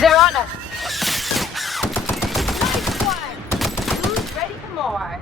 They're on us. Nice one. Who's ready for more?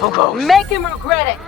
Who goes? Make him regret it.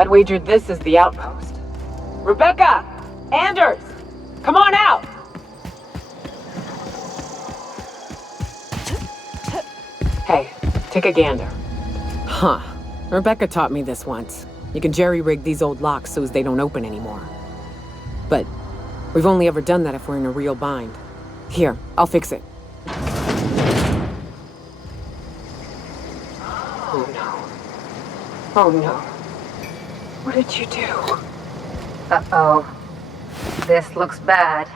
I'd wager this is the outpost. Rebecca! Anders! Come on out! Hey, take a gander. Huh. Rebecca taught me this once. You can jerry-rig these old locks so as they don't open anymore. But we've only ever done that if we're in a real bind. Here, I'll fix it. Oh no. Oh no. What did you do? Uh-oh. This looks bad.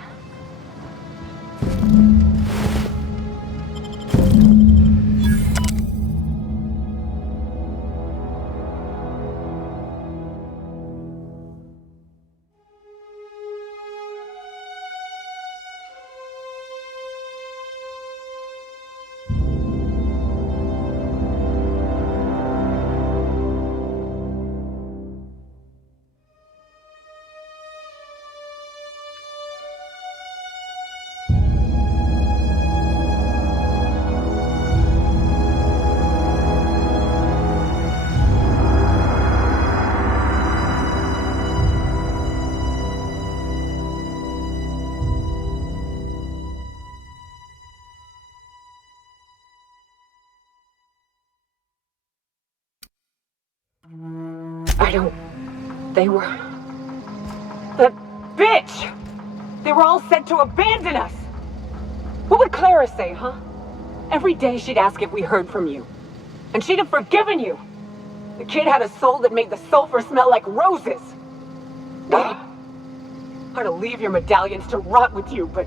They were... That bitch! They were all set to abandon us! What would Clara say, huh? Every day she'd ask if we heard from you. And she'd have forgiven you! The kid had a soul that made the sulfur smell like roses! I'd to leave your medallions to rot with you, but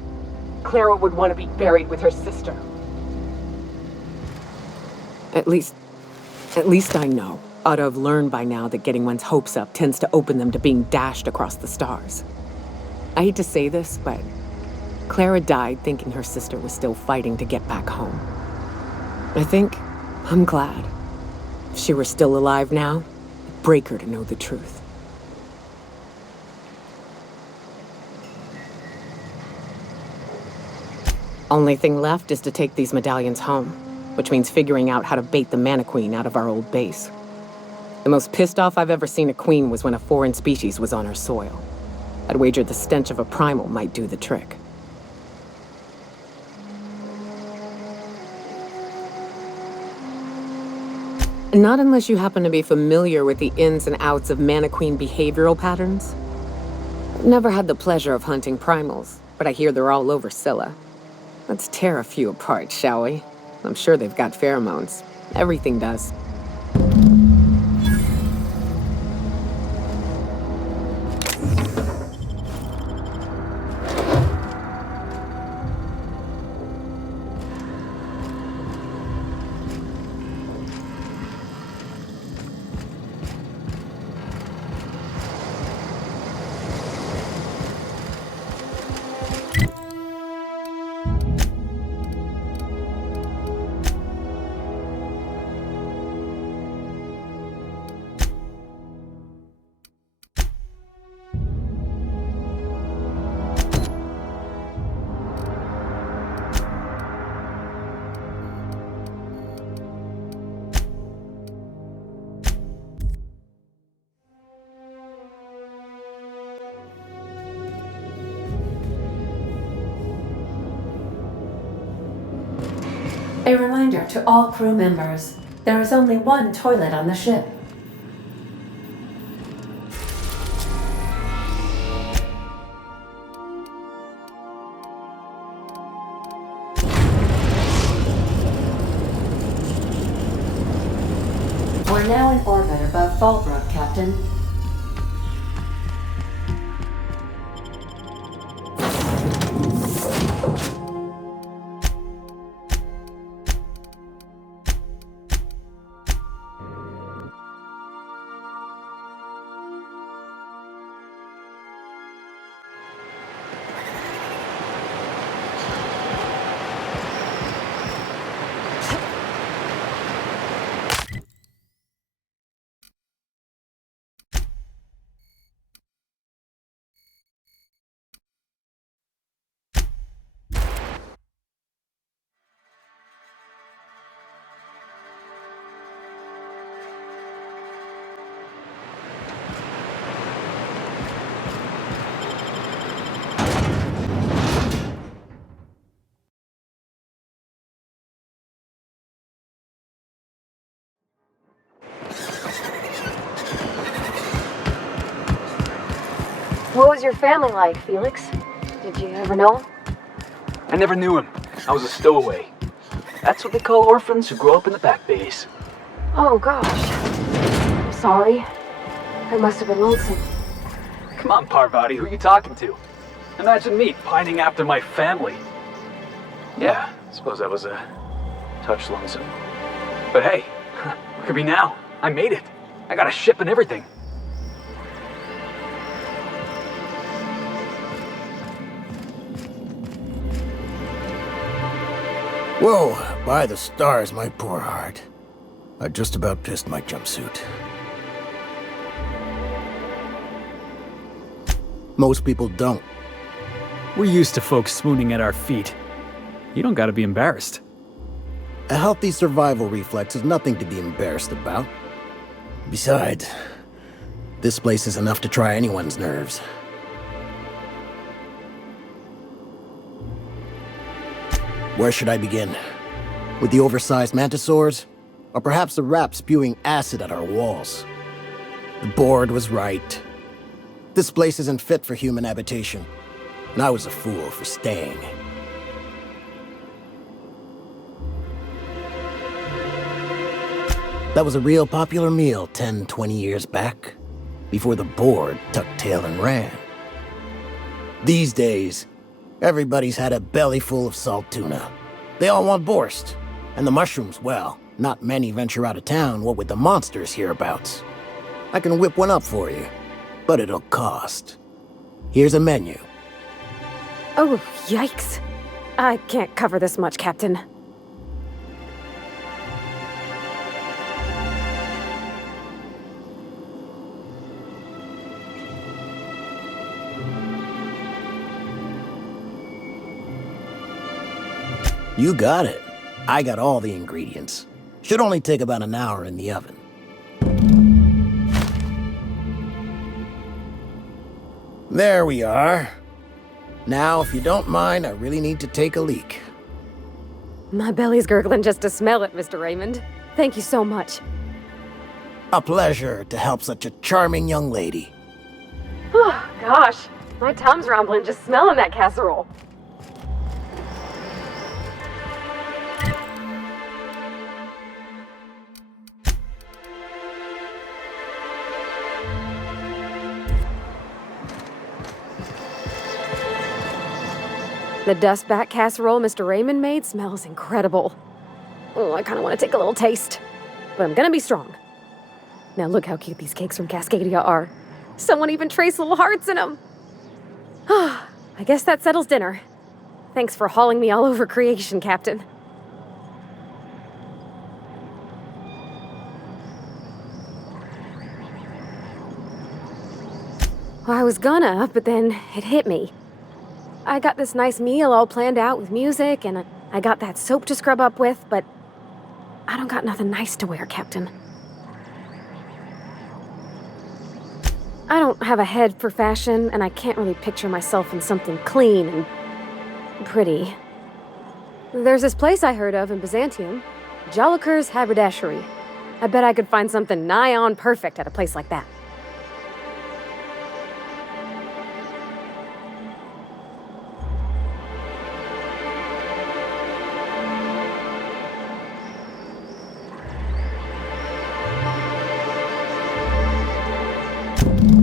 Clara would want to be buried with her sister. At least I know. Ought to have learned by now that getting one's hopes up tends to open them to being dashed across the stars. I hate to say this, but Clara died thinking her sister was still fighting to get back home. I'm glad. If she were still alive now, it'd break her to know the truth. Only thing left is to take these medallions home, which means figuring out how to bait the Mantiqueen out of our old base. The most pissed off I've ever seen a queen was when a foreign species was on her soil. I'd wager the stench of a primal might do the trick. Not unless you happen to be familiar with the ins and outs of Mantiqueen behavioral patterns. I've never had the pleasure of hunting primals, but I hear they're all over Scylla. Let's tear a few apart, shall we? I'm sure they've got pheromones. Everything does. A reminder to all crew members, there is only one toilet on the ship. We're now in orbit above Fallbrook, Captain. What was your family like, Felix? Did you ever know him? I never knew him. I was a stowaway. That's what they call orphans who grow up in the back bays. Oh, gosh. I'm sorry. It must have been lonesome. Come on, Parvati, who are you talking to? Imagine me pining after my family. Yeah, I suppose that was a touch lonesome. But hey, look at me now. I made it. I got a ship and everything. Whoa, by the stars, my poor heart. I just about pissed my jumpsuit. Most people don't. We're used to folks swooning at our feet. You don't gotta be embarrassed. A healthy survival reflex is nothing to be embarrassed about. Besides, this place is enough to try anyone's nerves. Where should I begin? With the oversized mantisaurs? Or perhaps the rat spewing acid at our walls? The board was right. This place isn't fit for human habitation, and I was a fool for staying. That was a real popular meal 10, 20 years back, before the board tucked tail and ran. These days, everybody's had a belly full of salt tuna. They all want borscht, and the mushrooms, well, not many venture out of town, what with the monsters hereabouts. I can whip one up for you, but it'll cost. Here's a menu. Oh, yikes. I can't cover this much, Captain. You got it. I got all the ingredients. Should only take about an hour in the oven. There we are. Now, if you don't mind, I really need to take a leak. My belly's gurgling just to smell it, Mr. Raymond. Thank you so much. A pleasure to help such a charming young lady. Oh, gosh. My tum's rumbling just smelling that casserole. The dustback casserole Mr. Raymond made smells incredible. Oh, I kind of want to take a little taste. But I'm gonna be strong. Now look how cute these cakes from Cascadia are. Someone even traced little hearts in them. I guess that settles dinner. Thanks for hauling me all over creation, Captain. Well, I was gonna, but then it hit me. I got this nice meal all planned out with music, and I got that soap to scrub up with, but I don't got nothing nice to wear, Captain. I don't have a head for fashion, and I can't really picture myself in something clean and pretty. There's this place I heard of in Byzantium, Jolicoeur's Haberdashery. I bet I could find something nigh on perfect at a place like that.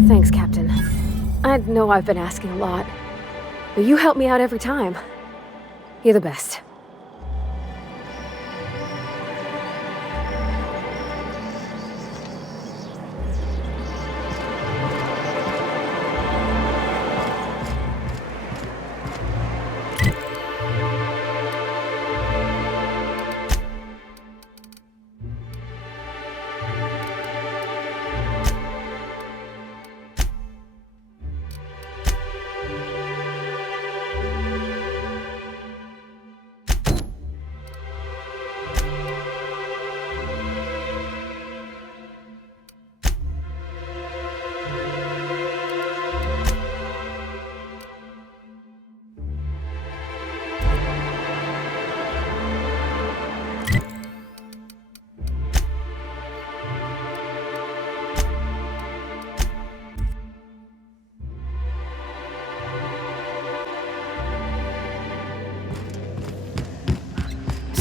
Thanks, Captain. I know I've been asking a lot, but you help me out every time. You're the best.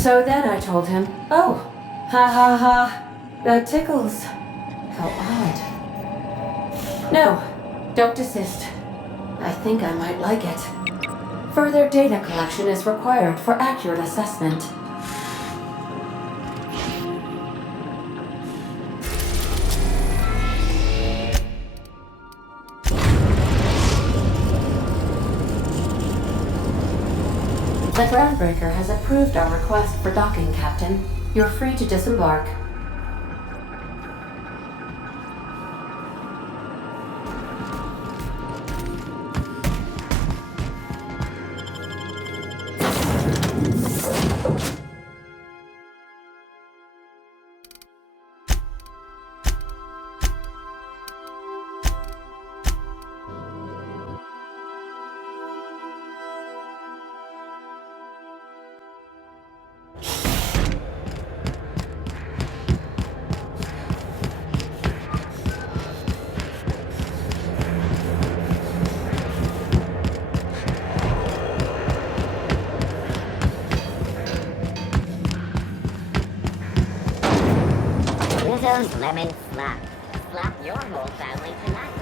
So then I told him, oh, ha ha ha, that tickles. How odd. No, don't desist. I think I might like it. Further data collection is required for accurate assessment. The groundbreaker has approved our request for docking, Captain. You're free to disembark. Rizzo's Lemon Slap. Slap your whole family tonight.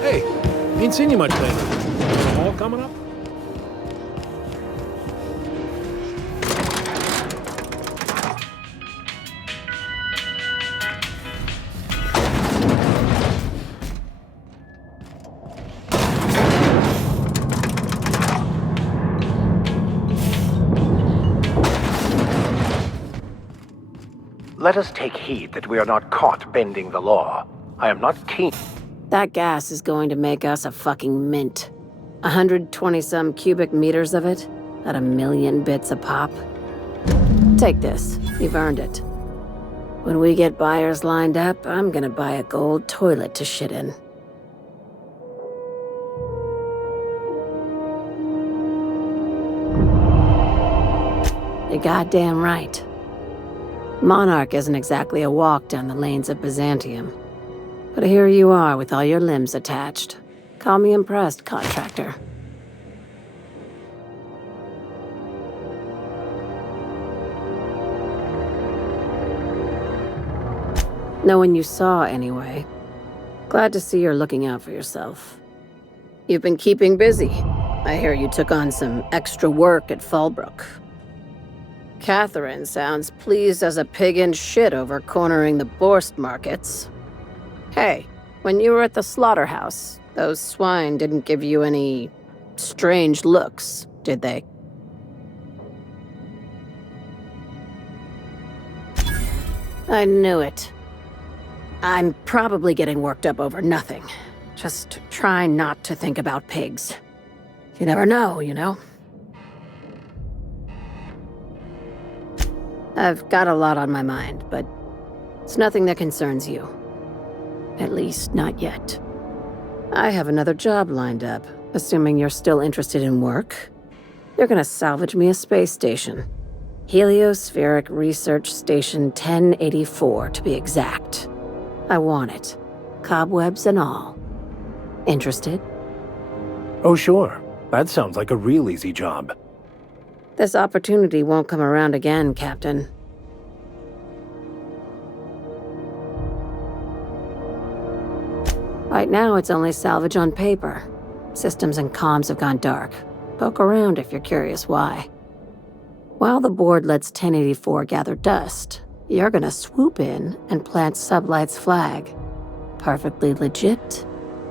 Hey, ain't seen you much lately. All coming up? Let us take heed that we are not caught bending the law. I am not keen. That gas is going to make us a fucking mint. 120-some cubic meters of it, at 1,000,000 bits a pop. Take this. You've earned it. When we get buyers lined up, I'm gonna buy a gold toilet to shit in. You're goddamn right. Monarch isn't exactly a walk down the lanes of Byzantium. But here you are with all your limbs attached. Call me impressed, contractor. No one you saw, anyway. Glad to see you're looking out for yourself. You've been keeping busy. I hear you took on some extra work at Fallbrook. Catherine sounds pleased as a pig in shit over cornering the Borst markets. Hey, when you were at the slaughterhouse, those swine didn't give you any strange looks, did they? I knew it. I'm probably getting worked up over nothing. Just try not to think about pigs. You never know, you know? I've got a lot on my mind, but it's nothing that concerns you. At least, not yet. I have another job lined up, assuming you're still interested in work. You're gonna salvage me a space station. Heliospheric Research Station 1084, to be exact. I want it. Cobwebs and all. Interested? Oh, sure. That sounds like a real easy job. This opportunity won't come around again, Captain. Right now, it's only salvage on paper. Systems and comms have gone dark. Poke around if you're curious why. While the board lets 1084 gather dust, you're gonna swoop in and plant Sublight's flag. Perfectly legit,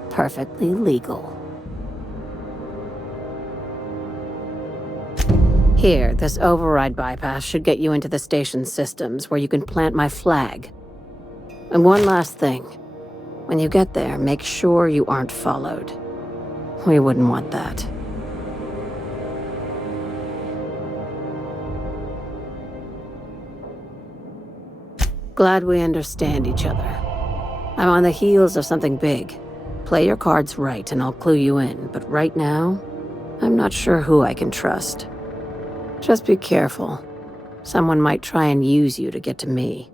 perfectly legal. Here, this override bypass should get you into the station's systems where you can plant my flag. And one last thing. When you get there, make sure you aren't followed. We wouldn't want that. Glad we understand each other. I'm on the heels of something big. Play your cards right and I'll clue you in, but right now, I'm not sure who I can trust. Just be careful. Someone might try and use you to get to me.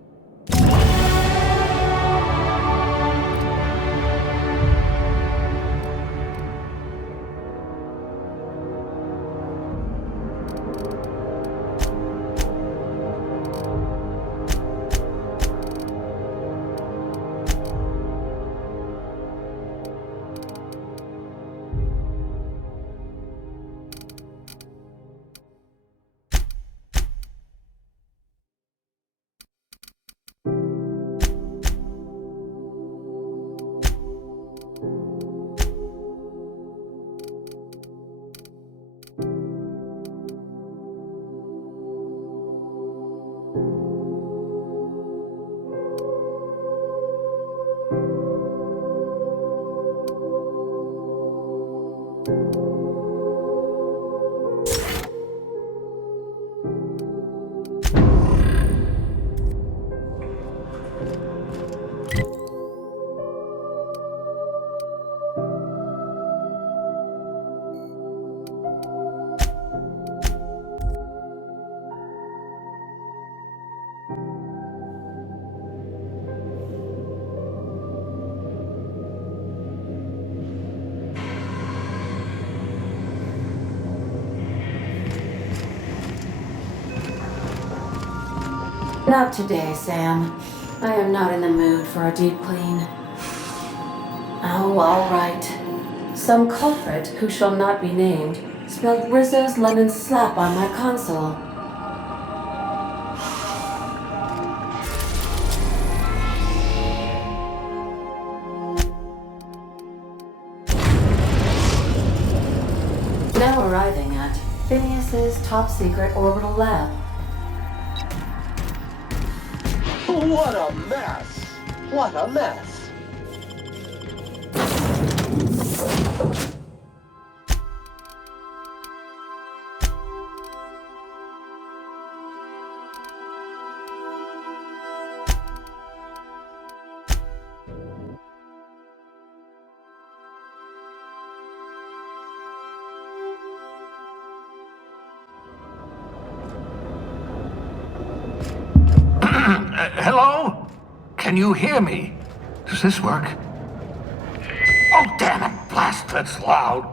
Not today, Sam. I am not in the mood for a deep clean. Oh, all right. Some culprit who shall not be named spilled Rizzo's lemon slap on my console. Now arriving at Phineas's top secret orbital lab. What a mess! What a mess! Hello? Can you hear me? Does this work? Oh, damn it! Blast, that's loud.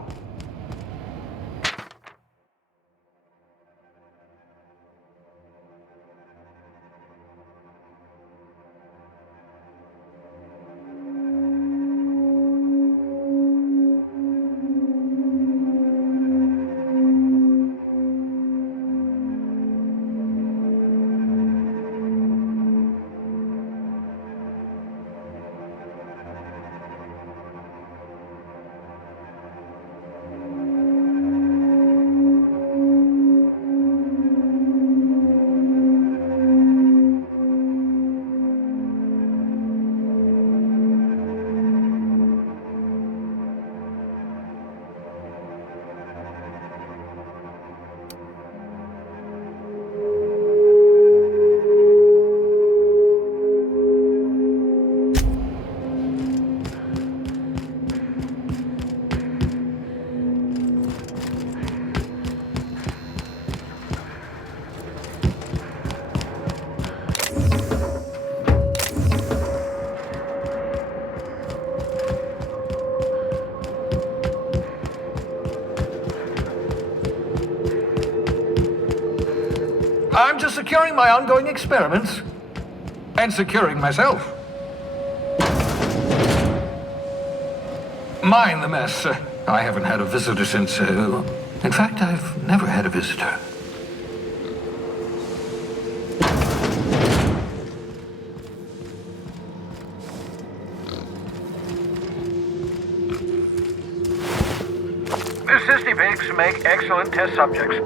I'm just securing my ongoing experiments. And securing myself. Mind the mess. I haven't had a visitor since... in fact, I've never had a visitor. The Sissy Pigs make excellent test subjects.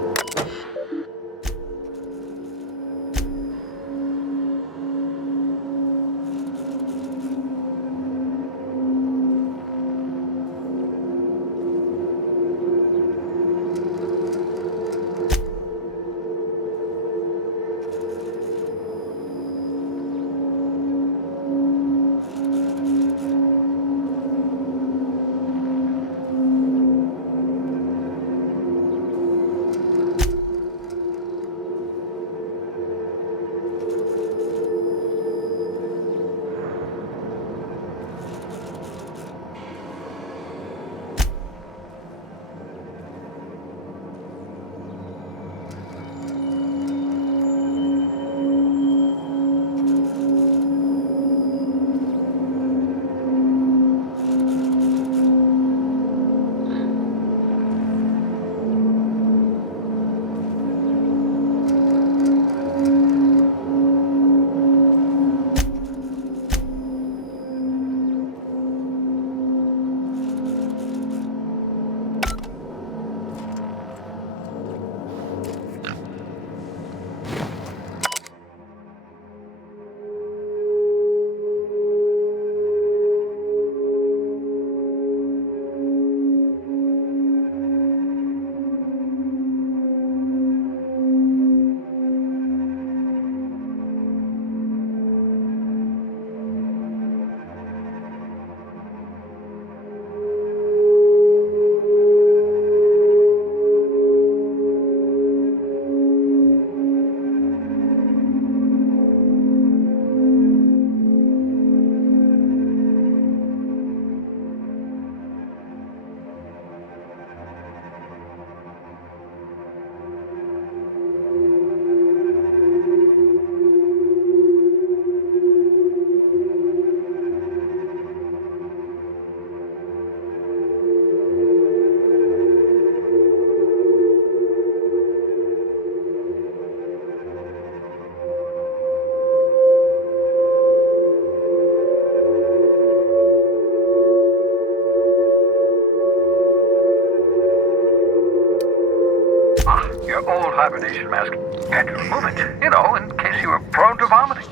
old hibernation mask. Had to remove it, you know, in case you were prone to vomiting.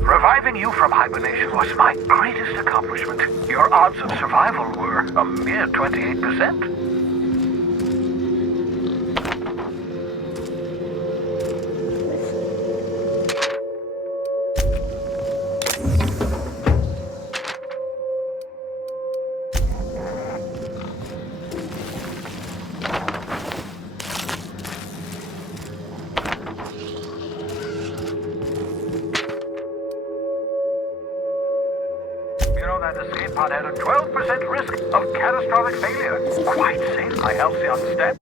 Reviving you from hibernation was my greatest accomplishment. Your odds of survival were a mere 28%. You know that escape pod had a 12% risk of catastrophic failure. Quite safe, my health, you understand?